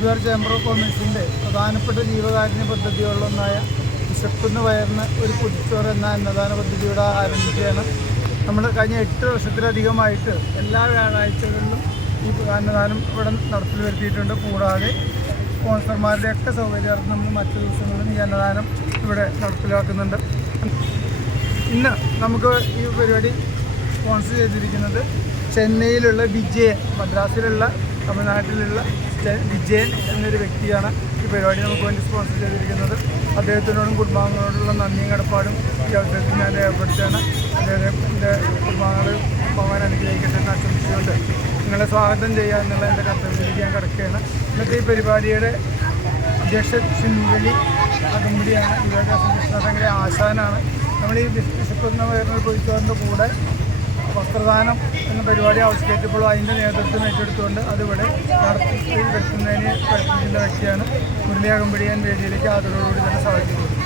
Guruvayur chamber of കൊമേഴ്സിന്റെ പ്രധാനപ്പെട്ട ജീവകാരുണ്യ പദ്ധതികളിലൊന്നായ വിശക്കുന്ന വയറിന് ഒരു കുതിച്ചോറ് എന്ന അന്നദാന പദ്ധതിയുടെ ആരംഭിക്കുകയാണ് നമ്മൾ കഴിഞ്ഞ എട്ട് വർഷത്തിലധികമായിട്ട് എല്ലാ വ്യാഴാഴ്ചകളിലും ഈ അന്നദാനം ഇവിടെ നടപ്പിൽ വരുത്തിയിട്ടുണ്ട്. കൂടാതെ സ്പോൺസർമാരുടെയൊക്കെ സൗകര്യാർത്ഥം നമ്മൾ മറ്റു ദിവസങ്ങളിലും ഈ അന്നദാനം ഇവിടെ നടപ്പിലാക്കുന്നുണ്ട്. ഇന്ന് നമുക്ക് ഈ പരിപാടി സ്പോൺസർ ചെയ്തിരിക്കുന്നത് ചെന്നൈയിലുള്ള വിജയൻ മദ്രാസിലുള്ള തമിഴ്നാട്ടിലുള്ള വിജയൻ എന്നൊരു വ്യക്തിയാണ് ഈ പരിപാടി നമുക്ക് വേണ്ടി സ്പോൺസർ ചെയ്തിരിക്കുന്നത്. അദ്ദേഹത്തിനോടും കുടുംബാംഗങ്ങളോടുള്ള നന്ദിയും കടപ്പാടും ഈ അവസരത്തിൽ ഞാൻ രേഖപ്പെടുത്തുകയാണ്. അദ്ദേഹത്തിന്റെ കുടുംബാംഗങ്ങൾ ഭഗവാൻ അനുഗ്രഹിക്കട്ടെ എന്ന് ആശംസിച്ചുകൊണ്ട് നിങ്ങളെ സ്വാഗതം ചെയ്യുക എന്നുള്ള എന്റെ കർത്തവ്യത്തിലേക്ക് ഞാൻ കിടക്കുകയാണ്. ഇന്നത്തെ ഈ പരിപാടിയുടെ അധ്യക്ഷൻ ശിൻവലി അകമ്പടിയാണ് ഇവരുടെ കൃഷ്ണസംഘ ആശാനാണ്. നമ്മൾ ഈ വിശപ്പുന്ന വേറൊരു പൊയ്ത്തോറിന്റെ കൂടെ വസ്ത്രദാനം എന്ന പരിപാടി ആവിഷ്കരിച്ചപ്പോൾ അതിന്റെ നേതൃത്വം ഏറ്റെടുത്തുകൊണ്ട് അതിവിടെ നടത്തി വരുത്തുന്നതിന് പ്രയത്നിക്കുന്ന വ്യക്തിയാണ് മുരളി അകമ്പടിയാൻ വേദിയിലേക്ക് ആദരവോടുകൂടി തന്നെ സാധിക്കുന്നത്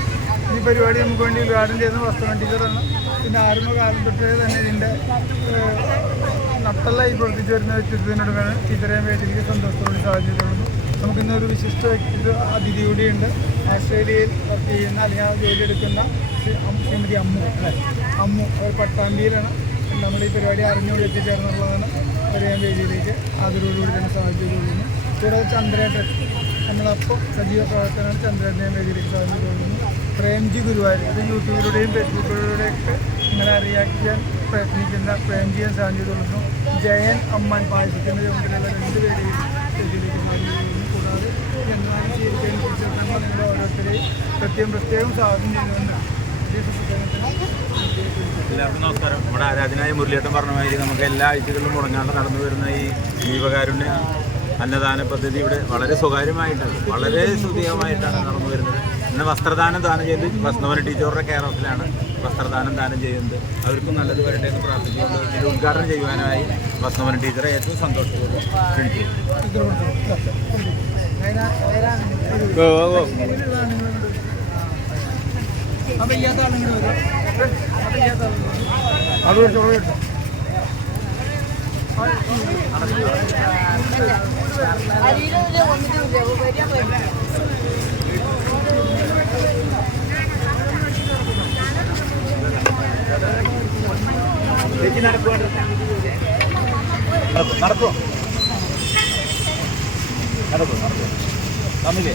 ഈ പരിപാടി നമുക്ക് വേണ്ടി ഉദ്ഘാടനം ചെയ്യുന്ന വസ്ത്രം ടീച്ചറാണ് പിന്നെ ആരംഭകാലം തൊട്ടേ തന്നെ ഇതിന്റെ നട്ടലായി പ്രവർത്തിച്ചു വരുന്ന വ്യക്തിത്വത്തിനോടാണ് ടീച്ചറെ വേദിയിലേക്ക് സന്തോഷത്തോടെ സാധിച്ചിട്ടുള്ളത് നമുക്കിന്നൊരു വിശിഷ്ട വ്യക്തിത്വ അതിഥി കൂടിയുണ്ട് ഓസ്ട്രേലിയയിൽ വർക്ക് ചെയ്യുന്ന അല്ലെങ്കിൽ ആ ജോലി എടുക്കുന്ന ശ്രീ ശ്രീമതി അമ്മു അല്ലേ? അമ്മു അവർ പട്ടാമ്പിയിലാണ്. നമ്മൾ ഈ പരിപാടി അറിഞ്ഞുകൊണ്ട് എത്തിച്ചേർന്നുള്ളതാണ് ഞാൻ വേദിയിലേക്ക് ആദരവോടുകൂടി തന്നെ സാധിച്ചുകൊള്ളുന്നു കൂടാതെ ചന്ദ്രേട്ടൻ നമ്മളപ്പം സജീവ പ്രവർത്തനമാണ് ചന്ദ്രേട്ടനെ വേദിയിലേക്ക് സാധിച്ചുകൊള്ളുന്നു പ്രേംജി ഗുരുവായൂർ ഇത് യൂട്യൂബിലൂടെയും ഫേസ്ബുക്കിലൂടെയൊക്കെ ഇങ്ങനെ അറിയാക്കാൻ പ്രയത്നിക്കുന്ന പ്രേംജിയെ സാധിച്ചുകൊള്ളുന്നു ജയൻ അമ്മൻ പായസത്തിന്റെ ചുമതലയുള്ള രണ്ട് പേരെയും വേദിയിലേക്ക് കൂടാതെ എന്നാലും നിങ്ങളുടെ ഓരോരുത്തരെയും പ്രത്യേകം പ്രത്യേകം സാധനം പുസ്തകത്തിന് എല്ലാവർക്കും നമസ്കാരം. നമ്മുടെ ആരാധനായ മുരളിയേട്ടൻ പറഞ്ഞ മാതിരി നമുക്ക് എല്ലാ ആഴ്ചകളിലും മുടങ്ങാണ്ട് നടന്നു വരുന്ന ഈ ജീവകാരുണ്യ അന്നദാന പദ്ധതി ഇവിടെ വളരെ സ്വകാര്യമായിട്ട് വളരെ സുദീയമായിട്ടാണ് നടന്നു വരുന്നത്. ഇന്ന് വസ്ത്രദാനം ദാനം ചെയ്ത് വസ്തുവന ടീച്ചറുടെ കെയർ ഓഫിലാണ് വസ്ത്രദാനം ദാനം ചെയ്യുന്നത്. അവർക്കും നല്ലത് വരട്ടെ എന്ന് പ്രാർത്ഥിച്ചുകൊണ്ട് ഉദ്ഘാടനം ചെയ്യുവാനായി വസ്തുവന ടീച്ചറെ ഏറ്റവും സന്തോഷത്തോടെ ക്ഷണിച്ചു നടക്കും നടക്കുമോ നടക്കും നടക്കും തമ്മിലേ